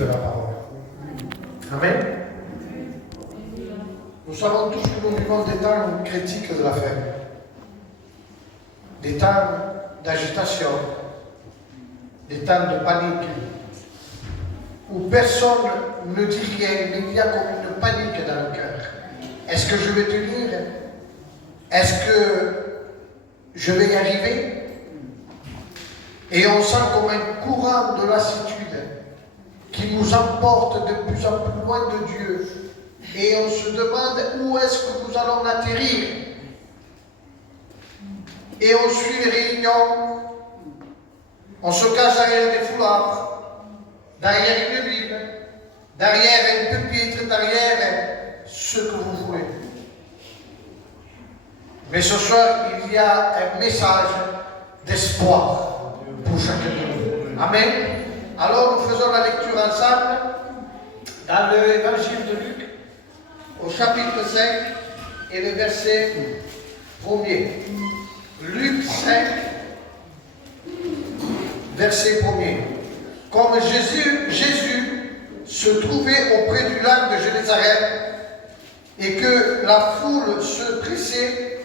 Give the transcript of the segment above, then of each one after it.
vivent la parole. Amen. Nous savons tous que nous vivons des temps critiques de la foi, des temps d'agitation, des temps de panique, où personne ne dit rien, mais il y a comme une panique dans le cœur. Est-ce que je vais tenir? Est-ce que je vais y arriver? Et on sent comme un courant de lassitude qui nous emporte de plus en plus loin de Dieu. Et on se demande où est-ce que nous allons atterrir. Et on suit les réunions, on se cache derrière des foulards, derrière une Bible, derrière un pupitre, derrière ce que vous voulez. Mais ce soir, il y a un message d'espoir pour chacun de nous. Amen. Alors nous faisons la lecture ensemble dans l'évangile de Luc, au chapitre 5 et le verset 1er. Luc 5, verset 1er. Comme Jésus se trouvait auprès du lac de Génézareth et que la foule se pressait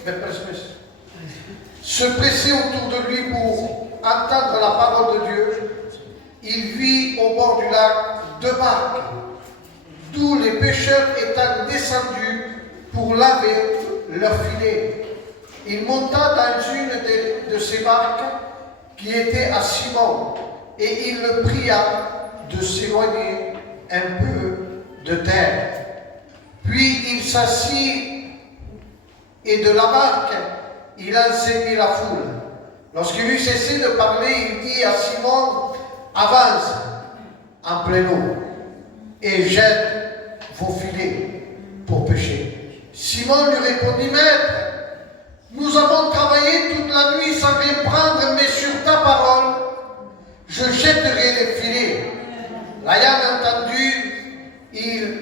autour de lui pour entendre la parole de Dieu, il vit au bord du lac 2 barques, d'où les pêcheurs étant descendus pour laver leurs filets. Il monta dans une de ces barques qui était à Simon, et il le pria de s'éloigner un peu de terre. Puis il s'assit, et de la barque, il enseignait la foule. Lorsqu'il eut cessé de parler, il dit à Simon, avance en pleine eau et jette vos filets pour pêcher. Simon lui répondit, Maître, nous avons travaillé toute la nuit sans rien prendre, mais sur ta parole, je jetterai les filets. L'ayant entendu, ils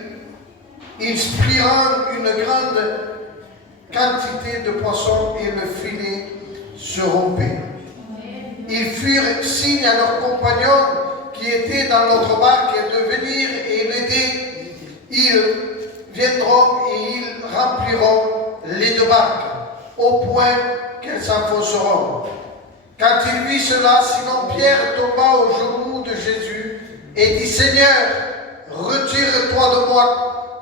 prirent une grande quantité de poissons et le filet se rompait. Ils firent signe à leurs compagnons qui étaient dans l'autre barque de venir et l'aider. Ils viendront et ils rempliront les 2 barques au point qu'elles s'enfonceront. Quand il vit cela, Simon-Pierre tomba aux genoux de Jésus et dit, Seigneur, retire-toi de moi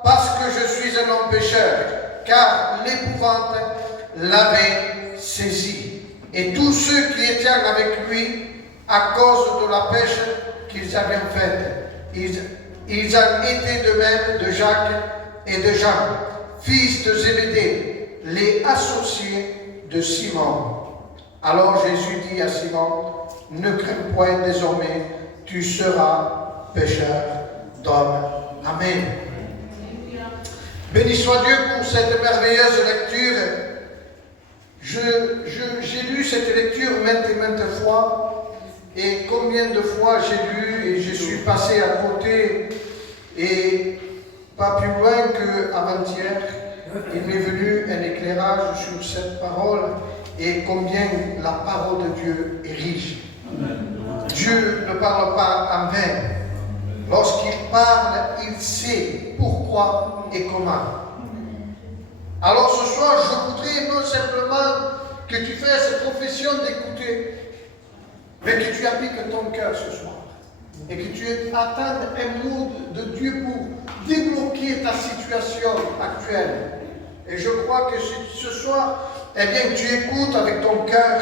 parce que je suis un homme pécheur, car l'épouvante l'avait saisi. Et tous ceux qui étaient avec lui, à cause de la pêche qu'ils avaient faite, ils en étaient de même de Jacques et de Jean, fils de Zébédée, les associés de Simon. Alors Jésus dit à Simon, ne crains point désormais, tu seras pêcheur d'hommes. Amen. Béni soit Dieu pour cette merveilleuse lecture. J'ai lu cette lecture maintes et maintes fois, et combien de fois j'ai lu et je suis passé à côté, et pas plus loin qu'avant-hier, il m'est venu un éclairage sur cette parole et combien la parole de Dieu est riche. Dieu ne parle pas en vain. Lorsqu'il parle, il sait pourquoi et comment. Alors ce soir, je voudrais non simplement que tu fasses profession d'écouter, mais que tu appliques ton cœur ce soir. Et que tu attendes un mot de Dieu pour débloquer ta situation actuelle. Et je crois que ce soir, eh bien, tu écoutes avec ton cœur,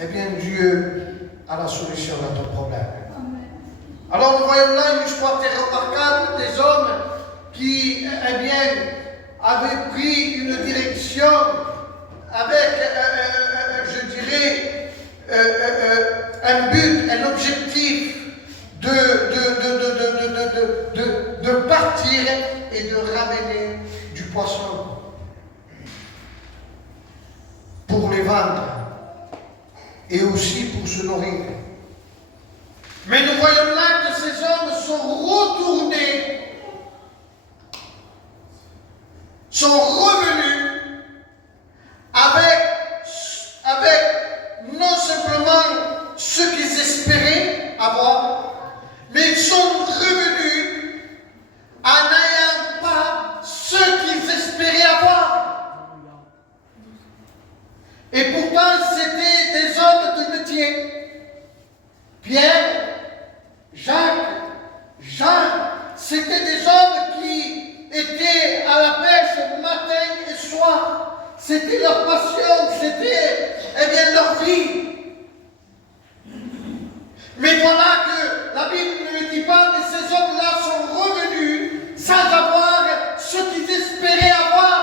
eh bien, Dieu a la solution à ton problème. Alors nous voyons là une histoire très remarquable des hommes qui, eh bien, avaient pris une direction avec, je dirais, un but, un objectif de partir et de ramener du poisson pour les vendre et aussi pour se nourrir. Mais nous voyons là que ces hommes sont retournés, sont revenus avec non simplement ce qu'ils espéraient avoir, mais ils sont revenus c'était leur passion, c'était leur vie. Mais voilà que la Bible ne le dit pas, mais ces hommes-là sont revenus sans avoir ce qu'ils espéraient avoir.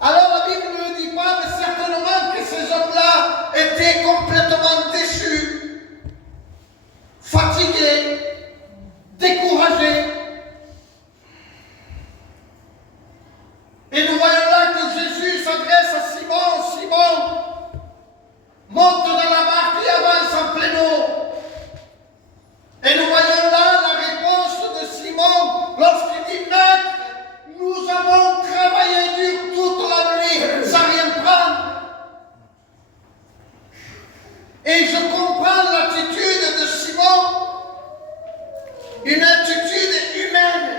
Alors la Bible ne le dit pas, mais certainement que ces hommes-là étaient complètement déçus, fatigués, découragés. Et nous voyons là que Jésus s'adresse à Simon. Simon, monte dans la barque et avance en plein eau. Et nous voyons là la réponse de Simon lorsqu'il dit: Maître, nous avons travaillé dur toute la nuit sans rien prendre. Et je comprends l'attitude de Simon, une attitude humaine.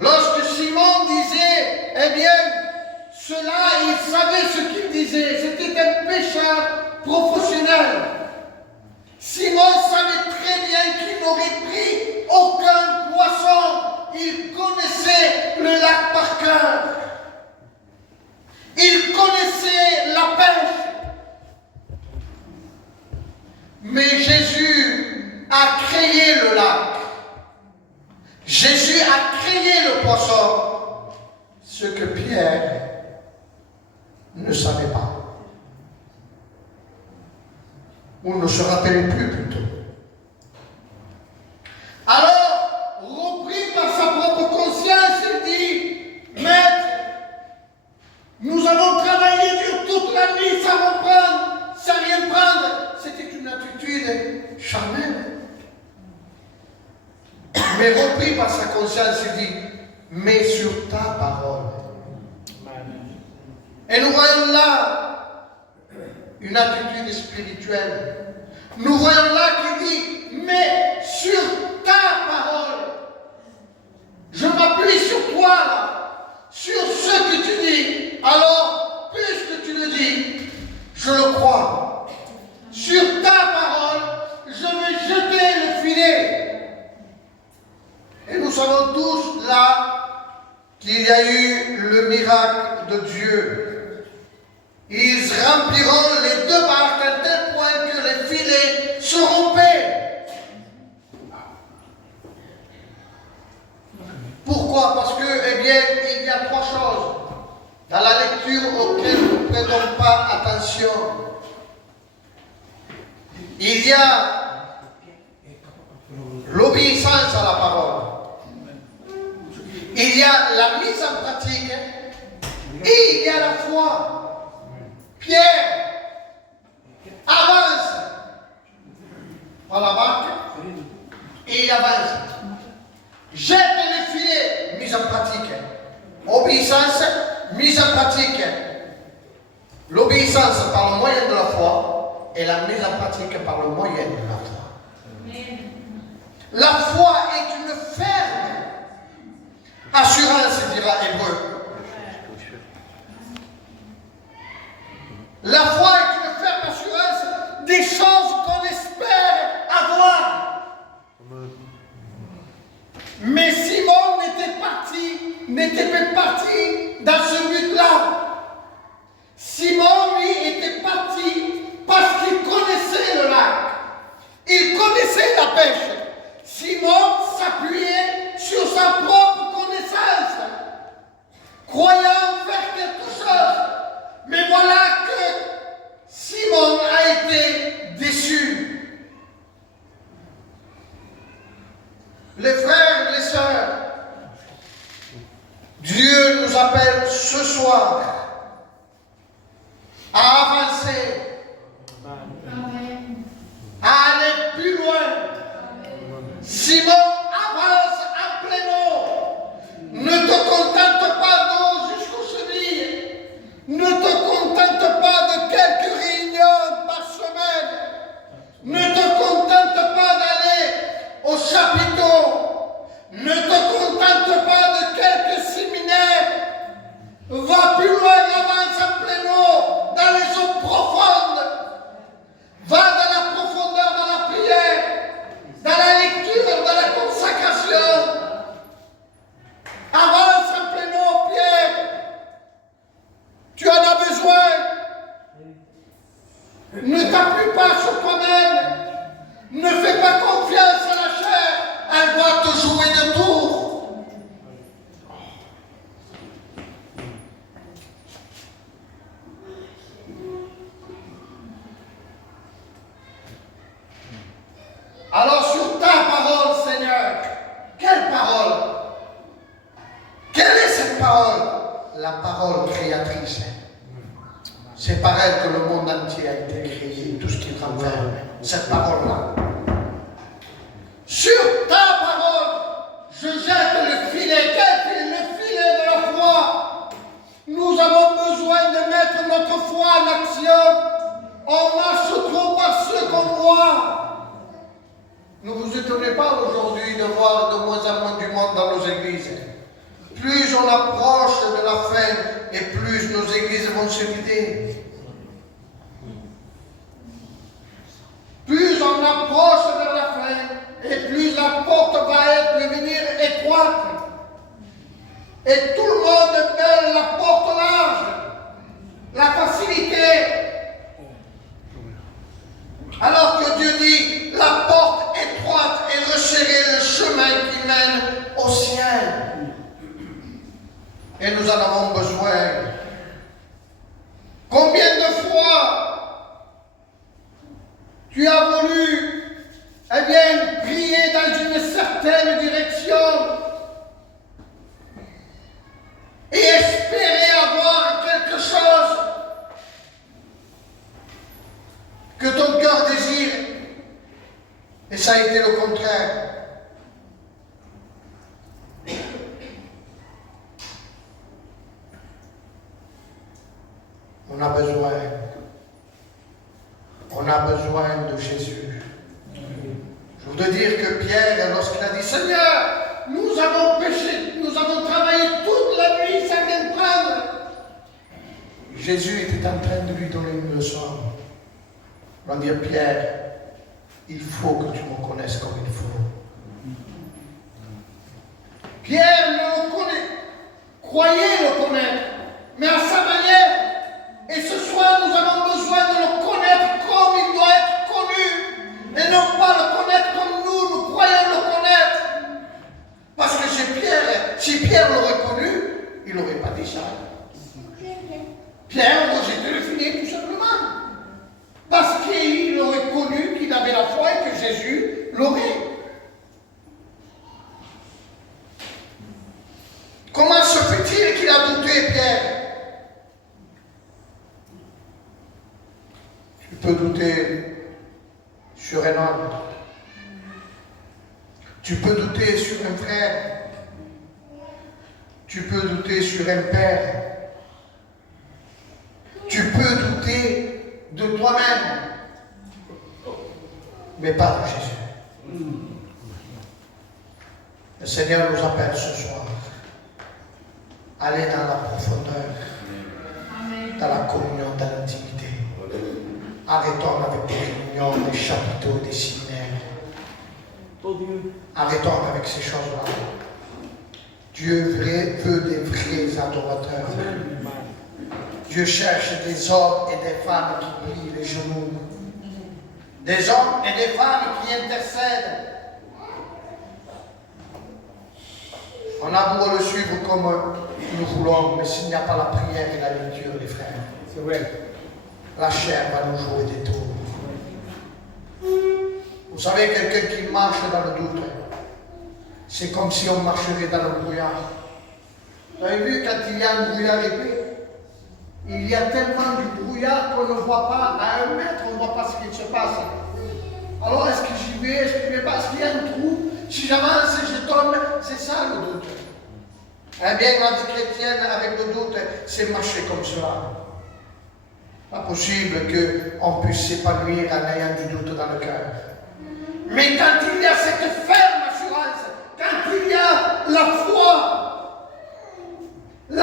Lorsque Simon disait, cela, il savait ce qu'il disait. C'était un pêcheur professionnel. Simon savait très bien qu'il n'aurait pris aucun poisson. Il connaissait le lac par cœur. Il connaissait la pêche. Mais Jésus a créé le lac. Jésus a créé le poisson. Ce que Pierre ne savait pas. Ou ne se rappelle plus plutôt. Alors, repris par sa propre conscience, il dit: Maître, nous avons travaillé dur toute la nuit sans rien prendre. C'était une attitude charnelle. Mais repris par sa conscience, il dit: mais sur ta parole. Et nous voyons là une attitude spirituelle. Nous voyons là qu'il dit: mais sur ta parole. Je m'appuie sur toi là, sur ce que tu dis. Alors, puisque tu le dis, je le crois. Sur ta parole, je vais jeter le filet. Et nous savons tous là qu'il y a eu le miracle de Dieu. Ils rempliront les deux barques à tel point que les filets se rompaient. Pourquoi? Parce que, il y a trois choses dans la lecture auxquelles nous ne prêtons pas attention. Il y a l'obéissance à la parole. Il y a la mise en pratique et il y a la foi. Pierre avance par la barque et il avance. Jette les filets, mise en pratique. Obéissance, mise en pratique. L'obéissance par le moyen de la foi et la mise en pratique par le moyen de la foi. La foi est une ferme assurance, dira Hébreu. La foi est une ferme assurance des choses qu'on espère avoir. Mais Simon n'était pas parti dans ce but-là. Simon, lui, était parti parce qu'il connaissait le lac. Il connaissait la pêche. Simon s'appuyait sur sa propre connaissance, croyant faire quelque chose. Mais voilà que Simon a été déçu. Les frères et les sœurs, Dieu nous appelle ce soir à avancer, à aller plus loin. Simon avance en plein eau. Ne te contente pas d'eau jusqu'aux chevilles. Ne te contente pas de quelques réunions par semaine. Ne te contente pas d'aller au chapiteau. Ne te contente pas de quelques séminaires. Va plus loin, avance en plein eau, dans les eaux profondes. Va dans la t'appuie pas sur toi-même. Ne fais pas confiance à la chair. Elle va te jouer de tours. Alors sur ta parole, Seigneur, quelle parole? Quelle est cette parole? La parole créatrice. C'est par elle que le monde entier a été créé, tout ce qui renferme cette parole-là. Sur ta parole, je jette le filet. Quel filet? Le filet de la foi. Nous avons besoin de mettre notre foi en action. On marche trop par ceux qu'on voit. Ne vous étonnez pas aujourd'hui de voir de moins en moins du monde dans nos églises. Plus on approche de la fin et plus nos églises vont se vider. Plus on approche vers la fin et plus la porte va devenir étroite. Et tout le monde veut la porte large, la facilité. Alors que Dieu dit, la porte étroite et resserrée, le chemin qui mène au ciel. Et nous en avons besoin. Combien de fois tu as voulu, eh bien, prier dans une certaine direction et espérer avoir quelque chose que ton cœur désire, et ça a été le contraire. On a besoin de Jésus. Je voudrais dire que Pierre, lorsqu'il a dit, Seigneur, nous avons péché, nous avons travaillé toute la nuit sans rien prendre. Jésus était en train de lui donner une leçon. Il va dire, Pierre, il faut que tu me connaisses comme il faut. Pierre ne le connaît, croyez le connaître, mais à sa manière. Et ce soir, nous avons besoin de le connaître comme il doit être connu, et non pas le connaître comme nous croyons le connaître. Parce que si Pierre l'aurait connu, il n'aurait pas dit ça. Pierre aurait jeté le filet tout simplement. Parce qu'il aurait connu qu'il avait la foi et que Jésus l'aurait. Comment se fait-il qu'il a douté, Pierre? Tu peux douter sur un homme. Tu peux douter sur un frère. Tu peux douter sur un père. Tu peux douter de toi-même, mais pas de Jésus. Le Seigneur nous appelle ce soir. Allez dans la profondeur, dans la communion, dans l'intimité. Arrêtons avec des réunions, des chapiteaux, des séminaires. Arrêtons avec ces choses-là. Dieu veut des vrais adorateurs. Dieu cherche des hommes et des femmes qui plient les genoux. Des hommes et des femmes qui intercèdent. On a beau le suivre comme nous voulons, mais s'il n'y a pas la prière et la lecture, les frères, c'est vrai, la chair va nous jouer des tours. Vous savez, quelqu'un qui marche dans le doute, c'est comme si on marcherait dans le brouillard. Vous avez vu, quand il y a un brouillard épais, il y a tellement de brouillard qu'on ne voit pas, à 1 mètre, on ne voit pas ce qui se passe. Alors, est-ce que j'y vais, est-ce que je ne vais pas, est-ce qu'il y a un trou? Si j'avance et je tombe, c'est ça le doute. Eh bien, la vie chrétienne avec le doute, c'est marcher comme cela. Pas possible qu'on puisse s'épanouir en ayant du doute dans le cœur. Mais quand il y a cette ferme assurance, quand il y a la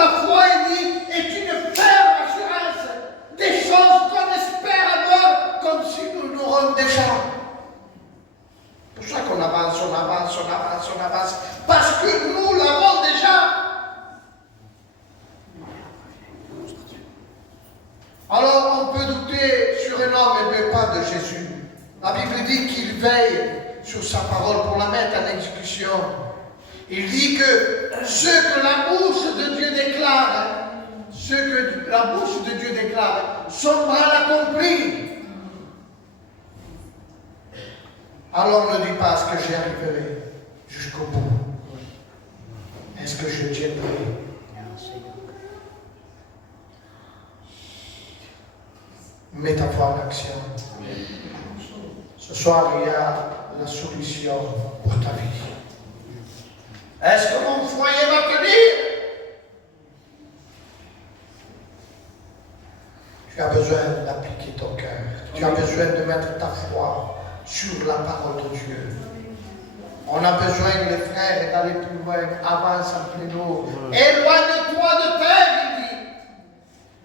foi est une ferme assurance des choses qu'on espère avoir comme si nous l'aurons déjà. C'est pour ça qu'on avance, parce que nous l'avons déjà. Alors on peut douter sur un homme, mais pas La Bible dit qu'il veille sur sa parole pour la mettre en exécution. Il dit que ce que la bouche de Dieu déclare, son bras l'accomplit. Alors ne dis pas est-ce que j'y arriverai jusqu'au bout. Est-ce que je tiendrai? Mets ta foi en action. Ce soir, il y a la solution pour ta vie. Est-ce que mon foyer va tenir? Tu as besoin d'appliquer ton cœur. Tu as besoin de mettre ta foi sur la parole de Dieu. On a besoin, les frères, d'aller plus loin. Avance en pléno. Éloigne-toi de terre, il dit.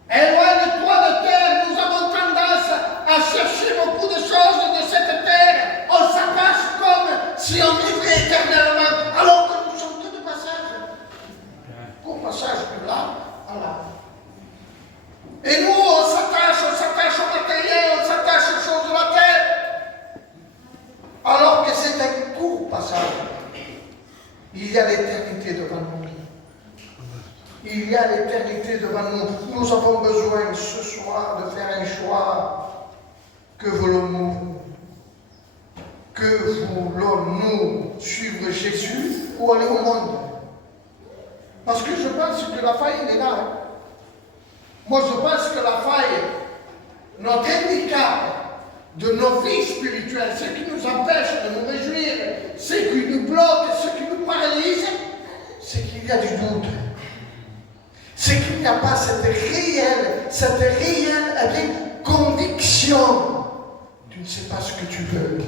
Éloigne-toi de terre. Nous avons tendance à chercher beaucoup de choses de cette terre. On s'attache comme si on vivrait éternellement, alors que nous sommes que de passage. Au passage de là à là. Et nous, on s'attache au matériel, on s'attache aux choses de la terre. Alors que c'est un court passage. Il y a l'éternité devant nous. Il y a l'éternité devant nous. Nous avons besoin ce soir de faire un choix. Que voulons-nous? Que voulons-nous? Suivre Jésus ou aller au monde? Parce que je pense que la faille est là. Hein? Moi, je pense que la faille, notre handicap de nos vies spirituelles, ce qui nous empêche de nous réjouir, ce qui nous bloque, ce qui nous paralyse, c'est qu'il y a du doute. C'est qu'il n'y a pas cette réelle conviction. Tu ne sais pas ce que tu veux.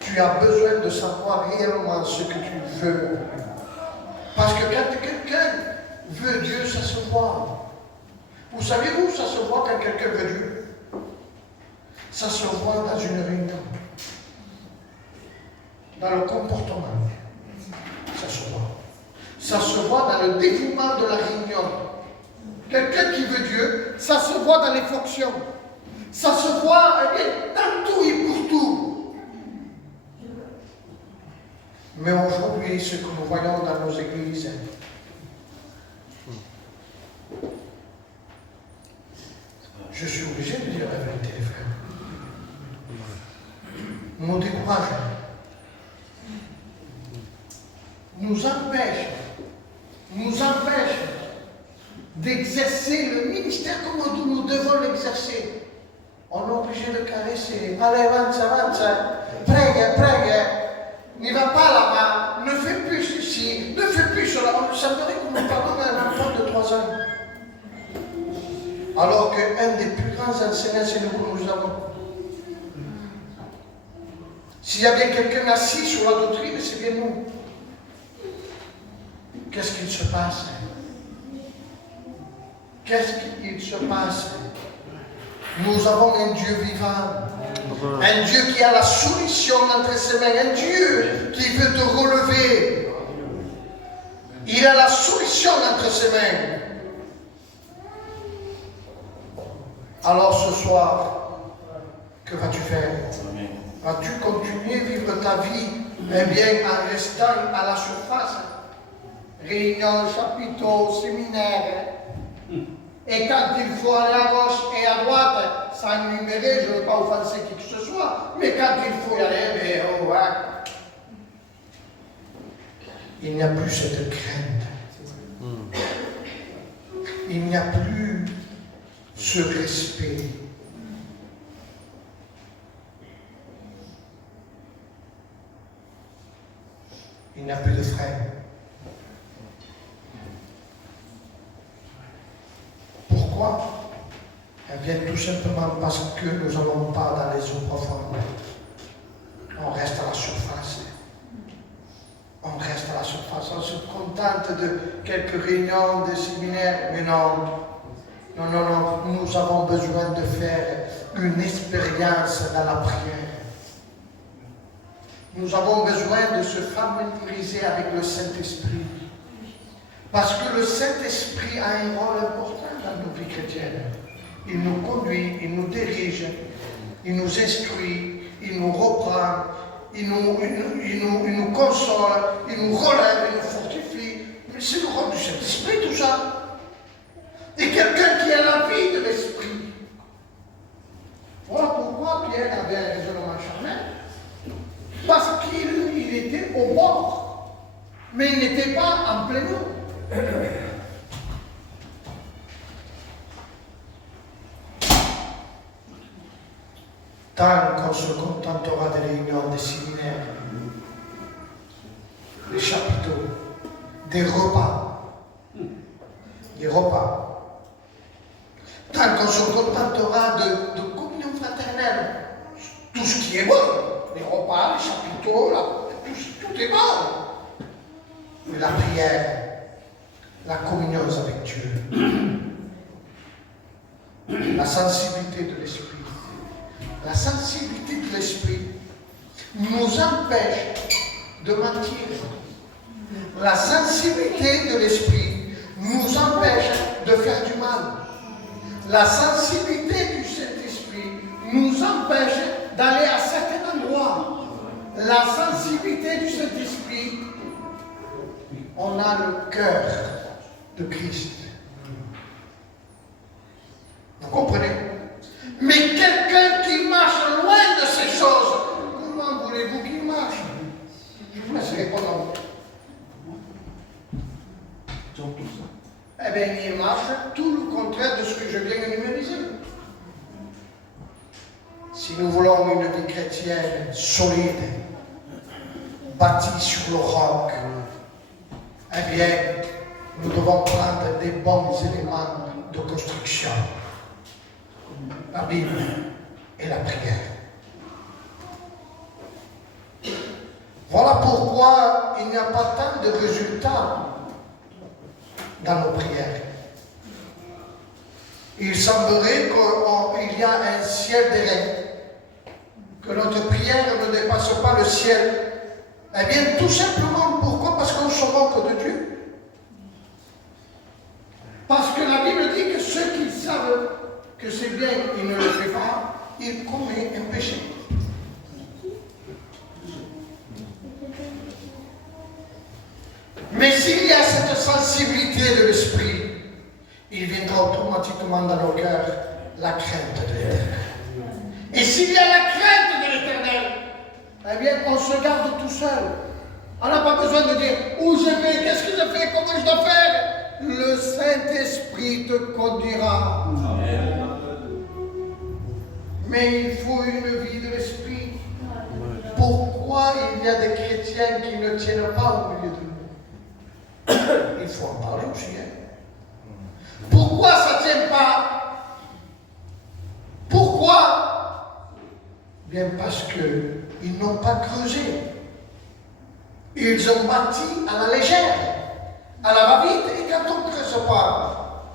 Tu as besoin de savoir réellement ce que tu veux. Parce que quand quelqu'un veut Dieu, ça se voit. Vous savez où ça se voit quand quelqu'un veut Dieu? Ça se voit dans une réunion. Dans le comportement. Ça se voit. Ça se voit dans le dévouement de la réunion. Quelqu'un qui veut Dieu, ça se voit dans les fonctions. Ça se voit dans tout et pour tout. Mais aujourd'hui, ce que nous voyons dans nos églises, je suis obligé de dire la vérité, les frères, nous décourage, nous empêche d'exercer le ministère comme nous devons l'exercer. On est obligé de caresser. Allez, avance, prega. Ne va pas là-bas, ne fais plus ceci, ne fais plus cela. Ça me dirait qu'on nous pardonne à un enfant de 3 ans. Alors qu'un des plus grands enseignants, c'est nous que nous avons. S'il y a bien quelqu'un assis sur la doctrine, c'est bien nous. Qu'est-ce qu'il se passe? Qu'est-ce qu'il se passe? Nous avons un Dieu vivant. Un Dieu qui a la solution entre ses mains. Un Dieu qui veut te relever. Il a la solution entre ses mains. Alors ce soir, que vas-tu faire? Vas-tu continuer à vivre ta vie, eh bien, en restant à la surface? Réunion, chapiteau, séminaire. Et quand il faut aller à gauche et à droite, sans numérer, je ne veux pas offenser qui que ce soit, mais quand il faut y aller, il n'y a plus cette crainte. Il n'y a plus ce respect. Il n'y a plus de frein. Pourquoi? Eh bien, tout simplement parce que nous n'allons pas dans les eaux profondes. On reste à la surface. On reste à la surface. On se contente de quelques réunions, de séminaires. Mais non. Non. Nous avons besoin de faire une expérience dans la prière. Nous avons besoin de se familiariser avec le Saint-Esprit. Parce que le Saint-Esprit a un rôle important dans nos vies chrétiennes. Il nous conduit, il nous dirige. il nous instruit, il nous reprend, il nous console, il nous relève, il nous fortifie. Mais c'est le rôle du Saint-Esprit tout ça. Et quelqu'un qui a la vie de l'Esprit. Voilà pourquoi Pierre avait un raisonnement charnel. Parce qu'il était au bord, mais il n'était pas en plein eau. Tant qu'on se contentera des réunions, des séminaires, des chapiteaux, des repas, tant qu'on se contentera de communion fraternelle, tout ce qui est bon, les repas, les chapiteaux, tout est bon. Mais la prière, la communion avec Dieu, la sensibilité de l'esprit, la sensibilité de l'esprit nous empêche de mentir. La sensibilité de l'esprit nous empêche de faire du mal. La sensibilité du Saint-Esprit nous empêche d'aller à certains endroits. La sensibilité du Saint-Esprit, on a le cœur de Christ. Vous comprenez? Mais quelqu'un qui marche loin de ces choses, comment voulez-vous qu'il marche? Je vous laisse répondre. Eh bien, il marche tout le contraire de ce que je viens de numériser. Si nous voulons une vie chrétienne solide, bâtie sur le roc, eh bien, nous devons prendre des bons éléments de construction. La Bible et la prière. Voilà pourquoi il n'y a pas tant de résultats dans nos prières. Il semblerait qu'il y a un ciel d'airain, que notre prière ne dépasse pas le ciel. Eh bien, tout simplement, pourquoi? Parce qu'on se moque de Dieu. Parce que la Bible dit que ceux qui savent que c'est bien, il ne le fait pas, il commet un péché. Mais s'il y a cette sensibilité de l'esprit, il viendra automatiquement dans nos cœurs la crainte de l'Éternel. Et s'il y a la crainte de l'Éternel, eh bien, on se garde tout seul. On n'a pas besoin de dire où je vais, qu'est-ce que je fais, comment je dois faire. Le Saint-Esprit te conduira. Amen. Mais il faut une vie de l'esprit. Pourquoi il y a des chrétiens qui ne tiennent pas au milieu de nous? Il faut en parler aussi. Pourquoi ça ne tient pas? Pourquoi? Bien parce qu'ils n'ont pas creusé. Ils ont bâti à la légère, à la va-vite. Et quand on ne creuse pas,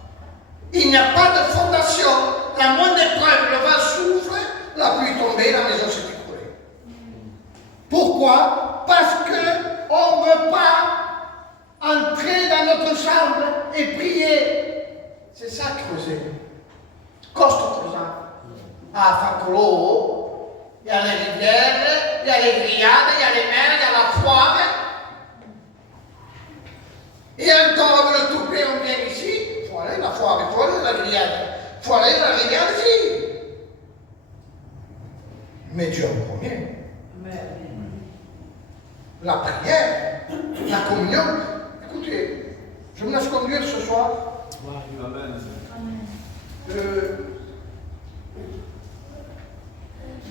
il n'y a pas de fondation. La moindre épreuve, le vent souffle, la pluie tombée, la maison s'est écroulée. Pourquoi? Parce qu'on ne veut pas entrer dans notre chambre et prier. C'est ça creuser. Costo creusant. À Facolo, il y a les rivières, il y a les grillades, il y a les mers, il y a la foire. Et encore avec le toupet, on vient ici. Il faut aller la foire, il faut aller la grillade. Il faut aller la rivière ici. Mais Dieu en premier. La prière, la communion. Écoutez, je me laisse conduire ce soir.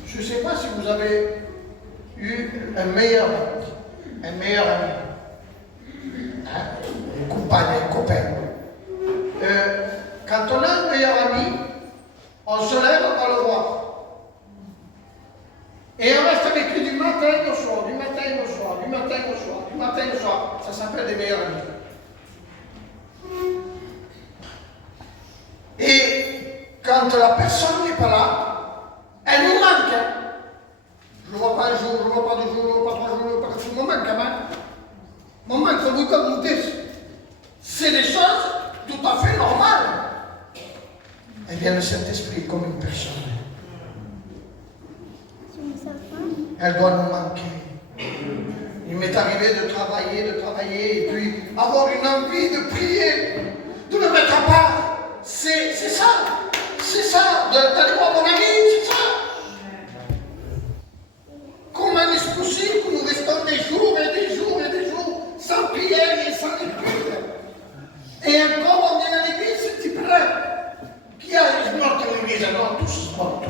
Je ne sais pas si vous avez eu un meilleur ami, hein? Un copain. Quand on a un meilleur ami, on se lève, on va le voir. Et on reste avec lui du matin au soir, du matin au soir, du matin au soir, du matin au soir. Ça s'appelle des meilleurs amis. Et quand la personne n'est pas là, elle nous manque. Je ne le vois pas un jour, je ne le vois pas 2 jours, je ne le vois pas 3 jours, je ne le vois pas 4 jours. Mon manque quand même. Mon manque, il faut vous communiquer. C'est des choses tout à fait normales. Eh bien, le Saint-Esprit est comme une personne. Elle doit nous manquer. Il m'est arrivé de travailler, et puis avoir une envie de prier, de me mettre à part. C'est ça, d'aller voir mon ami, c'est ça. Comment est-ce possible que nous restons des jours sans prière et sans lecture? Et encore on vient à l'église, c'est petit plein. Qui a les morts dans l'église? Alors tous morts.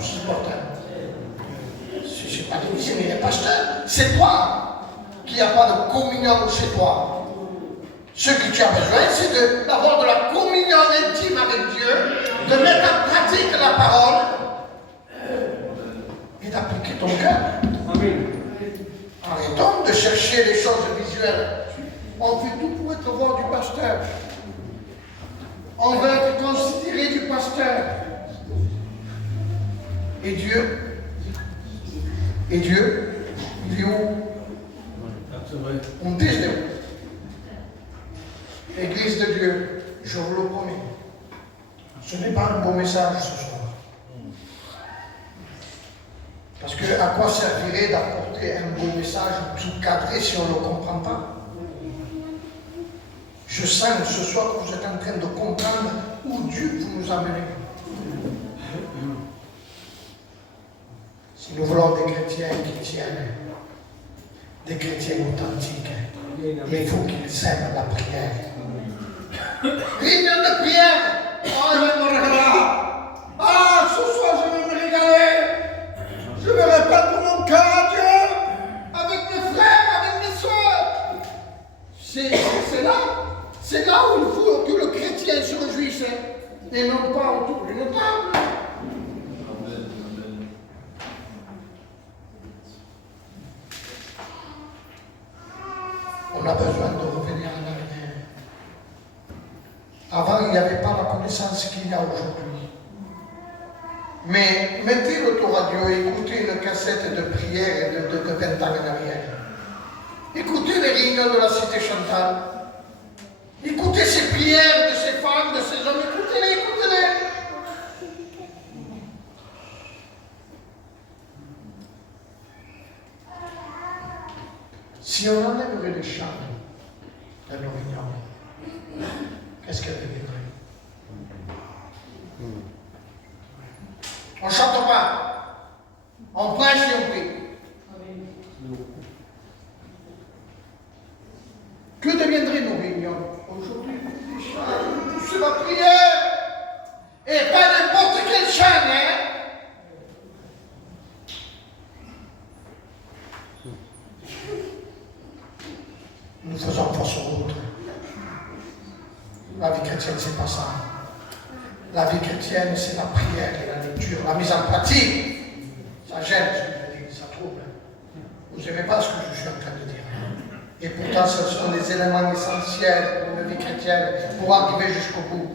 C'est pas l'église, mais les pasteurs. C'est toi qui n'as pas de communion chez toi. Ce que tu as besoin, c'est d'avoir de la communion intime avec Dieu, de mettre en pratique la parole et d'appliquer ton cœur. Amen. Arrêtons de chercher les choses visuelles. On fait tout pour être voir du pasteur. On veut être considéré du pasteur. Et Dieu, il est où? On dit Église de Dieu, je vous le promets, ce n'est pas un beau message ce soir. Parce que à quoi servirait d'apporter un beau message tout cadré si on ne le comprend pas? Je sens ce soir que vous êtes en train de comprendre où Dieu vous nous amener. Si nous voulons des chrétiens qui tiennent, des chrétiens authentiques, il faut qu'ils aiment la prière. Réunion de prière. Oh, je vais me régaler. Ah, ce soir, je vais me régaler. Je vais répéter mon cœur à Dieu, avec mes frères, avec mes soeurs. C'est là où il faut que le chrétien se réjouisse, et non pas autour d'une table. On a besoin de revenir en arrière. Avant, il n'y avait pas la connaissance qu'il y a aujourd'hui. Mais mettez l'autoradio et écoutez une cassette de prière de 20 ans en arrière. Écoutez les réunions de la Cité Chantal. Écoutez ces prières de ces femmes, de ces hommes. Écoutez-les. Si on enlèverait les chants de nos réunions, qu'est-ce qu'elle deviendrait? On ne chante pas. On prêche et on prie. Que deviendraient nos réunions? Aujourd'hui, les chants, c'est la prière. Et pas n'importe quel chant, hein? Nous faisons fausse route. La vie chrétienne, c'est pas ça. La vie chrétienne, c'est la prière et la lecture, la mise en pratique. Ça gêne, ce que je dis, ça trouble. Vous n'aimez pas ce que je suis en train de dire. Et pourtant, ce sont des éléments essentiels pour la vie chrétienne, pour arriver jusqu'au bout.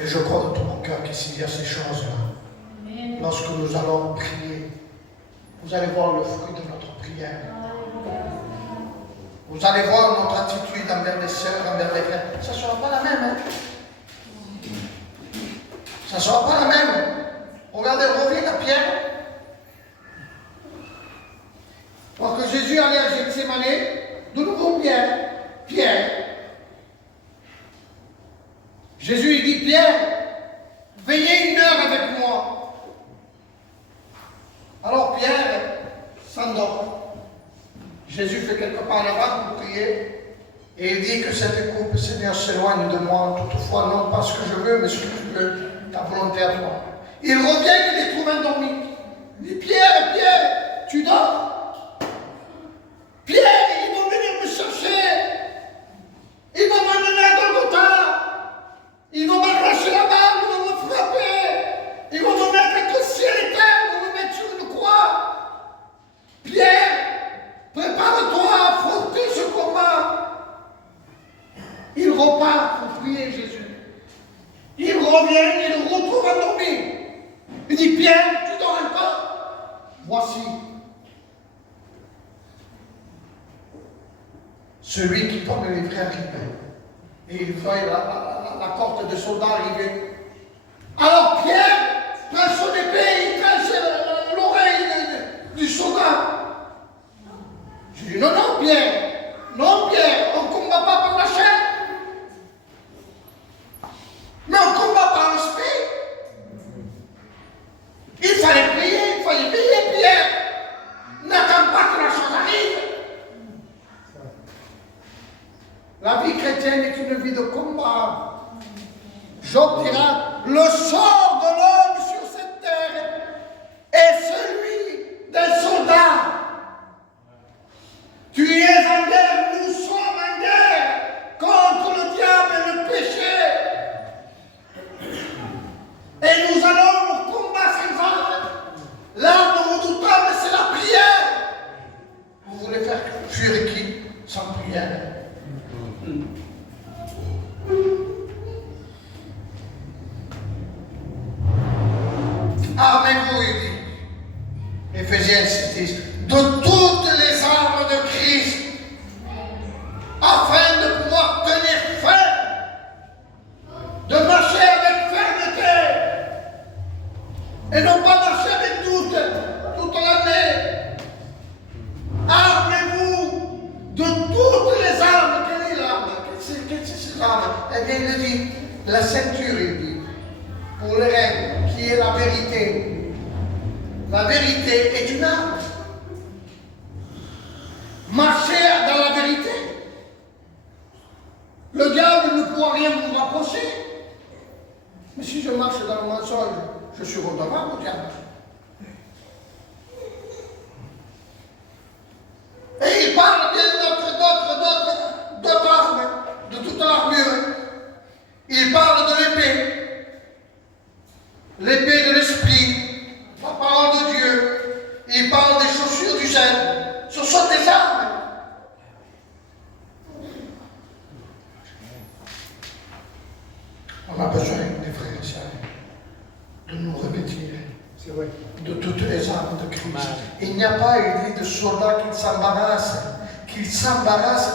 Et je crois de tout mon cœur que s'il y a ces choses-là, lorsque nous allons prier, vous allez voir le fruit de notre prière. Vous allez voir notre attitude envers les sœurs, envers les frères. Ça ne sera pas la même. Hein? Ça ne sera pas la même. Regardez, revenez à Pierre. Alors que Jésus allait à Gethsémane, de nouveau Pierre. Jésus il dit, Pierre, veillez 1 heure avec moi. Alors Pierre s'endort. Jésus fait quelques pas en avant pour prier. Et il dit que cette coupe, Seigneur, s'éloigne de moi. Toutefois, non pas ce que je veux, mais ce que tu veux, ta volonté à toi. Il revient, il les trouve endormis. Il dit, Pierre, tu dors? Pierre, ils vont venir me chercher. Ils vont m'amener à Golgotha. Ils vont m'arracher la barbe, ils vont me frapper. Ils vont me mettre avec le ciel et terre, ils vont me mettre sur une croix. Pierre, prépare-toi à affronter ce combat. Il repart pour prier Jésus. Il revient, il le retrouve endormi. Il dit, Pierre, tu dors encore? Voici. Celui qui tombe les frères arriver. Et il voit la corde de soldats arriver. Armez-vous, il dit. Éphésiens 6, de toutes les armes de Christ, afin de pouvoir tenir ferme, de marcher avec fermeté, et non pas marcher avec doute toute l'année. Armez-vous de toutes les armes. Quelle est l'arme? Quelle c'est cette arme? Eh bien, il dit, la ceinture, il dit, pour les règles, qui est la vérité. La vérité est une arme. Marchez dans la vérité. Le diable ne pourra rien vous rapprocher. Mais si je marche dans le mensonge, je suis redevable au diable. Et il parle bien d'autres armes, de toute l'armure. Il parle de l'épée. L'épée de l'esprit, la parole de Dieu. Il parle des chaussures du zèle. Ce sont des armes. On a besoin, mes frères et sœurs, de nous revêtir de toutes les armes de Christ. Il n'y a pas, il dit, de soldats qui s'embarrassent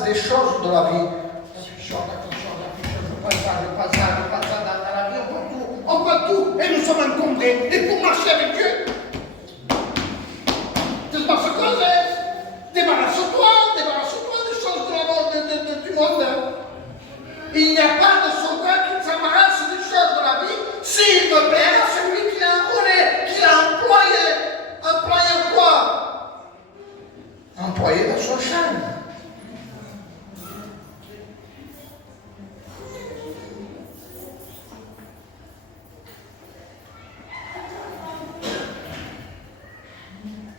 des choses de la vie. Je passe ça dans la vie, on peut tout, et nous sommes encombrés. Et pour marcher avec Dieu, débarrasse-toi des choses de la mort, du monde. Il n'y a pas de soldat qui s'embarrasse des choses de la vie s'il veut plaire à celui qui l'a enrôlé, qui l'a employé. Employé quoi? Employé dans son champ.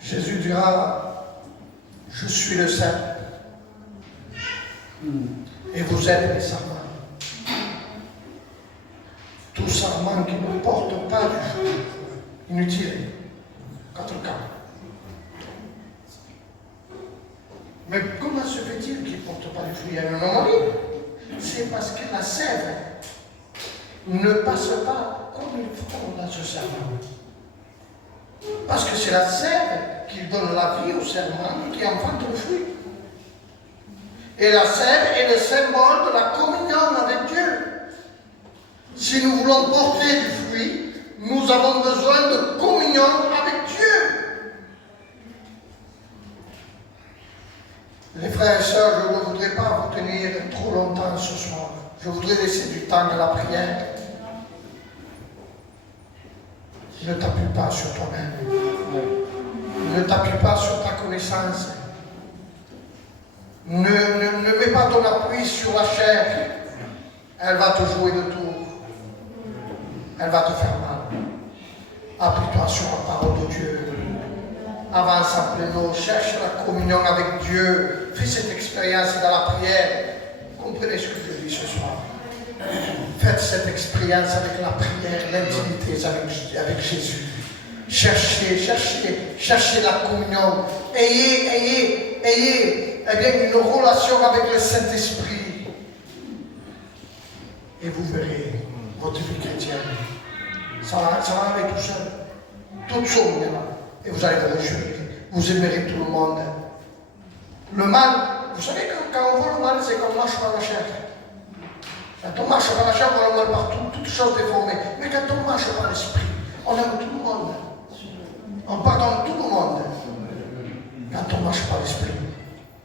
Jésus dira, je suis le cep et vous êtes les sarments. Tout sarment qui ne porte pas du fruit, inutile, 4 cas. Mais comment se fait-il qu'il ne porte pas du fruit? Un anomalie. C'est parce que la sève ne passe pas comme il faut dans ce serment. Parce que c'est la sève qui donne la vie au serment qui enfante le fruit. Et la sève est le symbole de la communion avec Dieu. Si nous voulons porter du fruit, nous avons besoin de communion avec Dieu. Les frères et sœurs, je ne voudrais pas vous tenir trop longtemps ce soir. Je voudrais laisser du temps à la prière. Ne t'appuie pas sur toi-même. Ne t'appuie pas sur ta connaissance. Ne mets pas ton appui sur la chair. Elle va te jouer de tour. Elle va te faire mal. Appuie-toi sur la parole de Dieu. Avance en plein, cherche la communion avec Dieu. Fais cette expérience dans la prière. Comprenez ce que je dis ce soir. Faites cette expérience avec la prière, l'intimité avec Jésus. Cherchez la communion. Ayez une relation avec le Saint-Esprit. Et vous verrez votre vie chrétienne. Ça va aller tout seul. Tout seul, et vous allez vous réjouir. Vous aimerez tout le monde. Le mal, vous savez que quand on voit le mal, c'est qu'on marche par la chair. Quand on marche par la chair, on voit le mal partout, toutes choses déformées. Mais quand on marche par l'esprit, on aime tout le monde. On pardonne tout le monde. Quand on marche par l'esprit.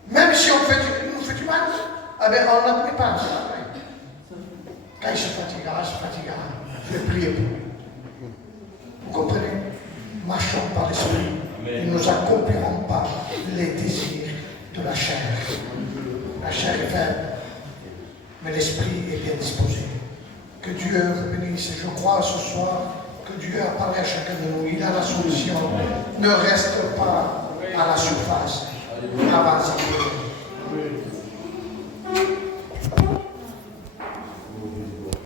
Même si on nous fait du mal, eh bien, on n'appuie pas. Quand il se fatiguera, je vais prier pour lui. Vous comprenez? Marchons par l'esprit. Et nous n'accomplirons pas les désirs de la chair. La chair est faible, mais l'esprit est bien disposé. Que Dieu vous bénisse. Je crois ce soir que Dieu a parlé à chacun de nous. Il a la solution. Ne reste pas à la surface. Avance.